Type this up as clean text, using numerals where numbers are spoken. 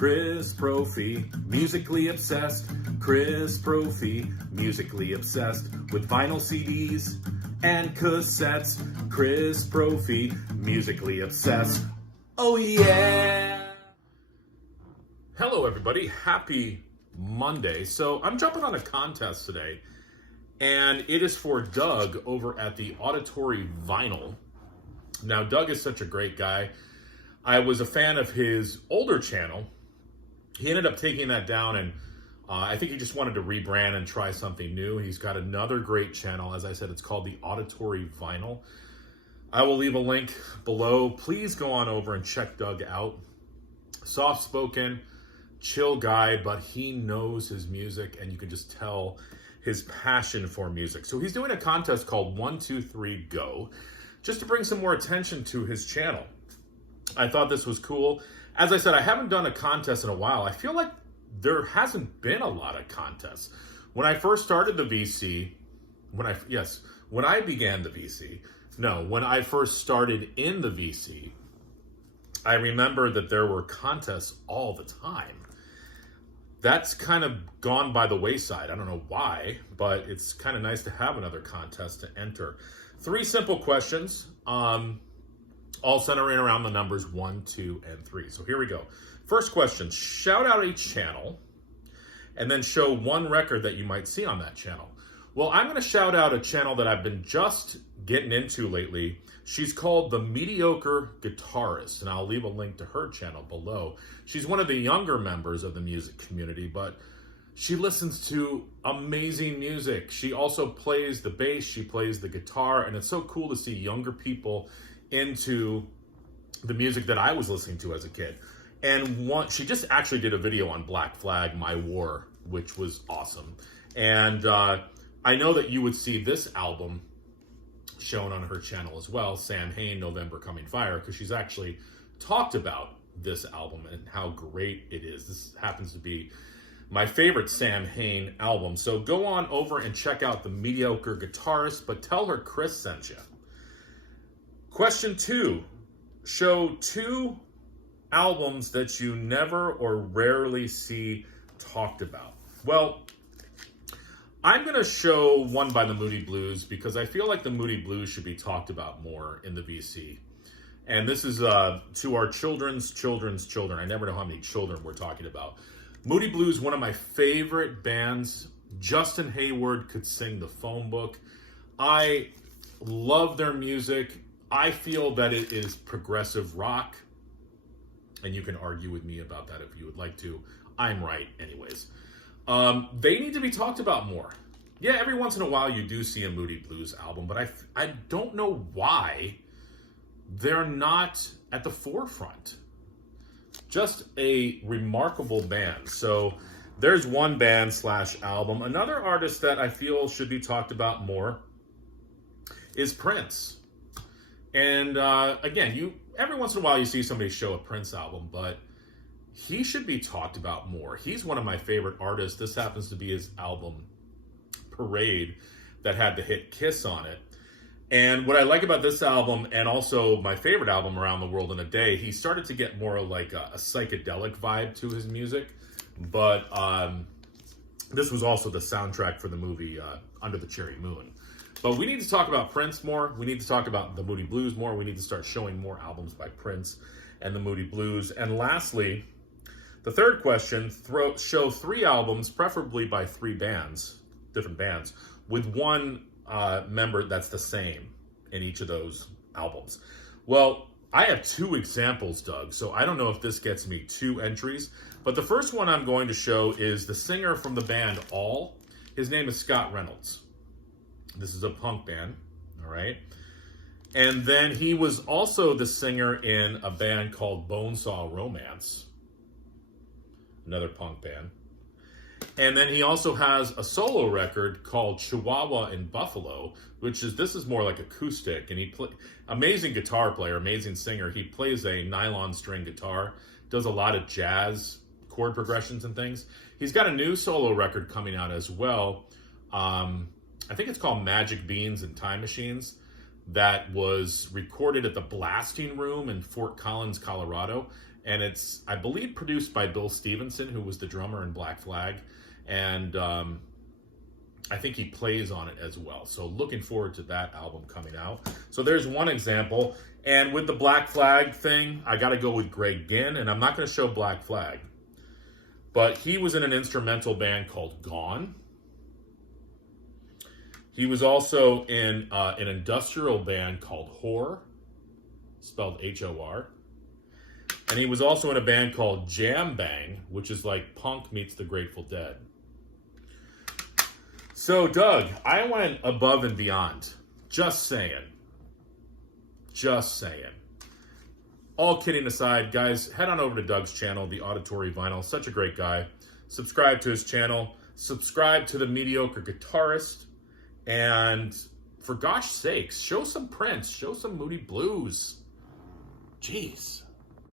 Chris Brophy, musically obsessed. Chris Brophy, musically obsessed with vinyl CDs and cassettes. Chris Brophy, musically obsessed. Oh yeah! Hello everybody, happy Monday. So I'm jumping on a contest today, and it is for Doug over at the Auditory Vinyl. Now, Doug is such a great guy. I was a fan of his older channel. He ended up taking that down, and I think he just wanted to rebrand and try something new. He's got another great channel. As I said, it's called the Auditory Vinyl. I will leave a link below. Please go on over and check Doug out. Soft-spoken, chill guy, but he knows his music, and you can just tell his passion for music. So he's doing a contest called 1, 2, 3, Go, just to bring some more attention to his channel. I thought this was cool. As I said, I haven't done a contest in a while. I feel like there hasn't been a lot of contests. When I first started the VC, when I first started in the VC, I remember that there were contests all the time. That's kind of gone by the wayside. I don't know why, but it's kind of nice to have another contest to enter. 3 simple questions, all centering around the numbers 1, 2, and 3. So here we go. First question, shout out a channel and then show one record that you might see on that channel. Well, I'm going to shout out a channel that I've been just getting into lately. She's called The Mediocre Guitarist, and I'll leave a link to her channel below. She's one of the younger members of the music community, but she listens to amazing music. She also plays the bass, she plays the guitar, and it's so cool to see younger people into the music that I was listening to as a kid. And she just actually did a video on Black Flag, My War, which was awesome. And I know that you would see this album shown on her channel as well, Sam Hain, November Coming Fire, because she's actually talked about this album and how great it is. This happens to be my favorite Sam Hain album. So go on over and check out The Mediocre Guitarist, but tell her Chris sent you. Question 2, show 2 albums that you never or rarely see talked about. Well, I'm going to show one by the Moody Blues because I feel like the Moody Blues should be talked about more in the VC. And this is to our children's children. I never know how many children we're talking about. Moody Blues, one of my favorite bands. Justin Hayward could sing the phone book. I love their music. I feel that it is progressive rock, and you can argue with me about that if you would like to. I'm right anyways. They need to be talked about more. Yeah, every once in a while you do see a Moody Blues album, but I don't know why they're not at the forefront. Just a remarkable band. So there's one band / album. Another artist that I feel should be talked about more is Prince. And again, every once in a while you see somebody show a Prince album, but he should be talked about more. He's one of my favorite artists. This happens to be his album, Parade, that had the hit Kiss on it. And what I like about this album, and also my favorite album, Around the World in a Day, he started to get more like a psychedelic vibe to his music. But this was also the soundtrack for the movie Under the Cherry Moon. But we need to talk about Prince more. We need to talk about the Moody Blues more. We need to start showing more albums by Prince and the Moody Blues. And lastly, the third question, show 3 albums, preferably by 3 bands, different bands, with one member that's the same in each of those albums. Well, I have 2 examples, Doug, so I don't know if this gets me 2 entries. But the first one I'm going to show is the singer from the band All. His name is Scott Reynolds. This is a punk band, all right? And then he was also the singer in a band called Bonesaw Romance, another punk band. And then he also has a solo record called Chihuahua in Buffalo, this is more like acoustic. And amazing guitar player, amazing singer. He plays a nylon string guitar, does a lot of jazz chord progressions and things. He's got a new solo record coming out as well. I think it's called Magic Beans and Time Machines. That was recorded at the Blasting Room in Fort Collins, Colorado. and it's, I believe, produced by Bill Stevenson, who was the drummer in Black Flag, and I think he plays on it as well. So looking forward to that album coming out. So there's one example. And with the Black Flag thing, I got to go with Greg Ginn, and I'm not going to show Black Flag, but he was in an instrumental band called Gone. He was also in an industrial band called Whore, spelled H-O-R. And he was also in a band called Jam Bang, which is like punk meets the Grateful Dead. So, Doug, I went above and beyond. Just saying. Just saying. All kidding aside, guys, head on over to Doug's channel, The Auditory Vinyl. Such a great guy. Subscribe to his channel. Subscribe to The Mediocre Guitarist. And for gosh sakes, show some Prince. Show some Moody Blues. Jeez.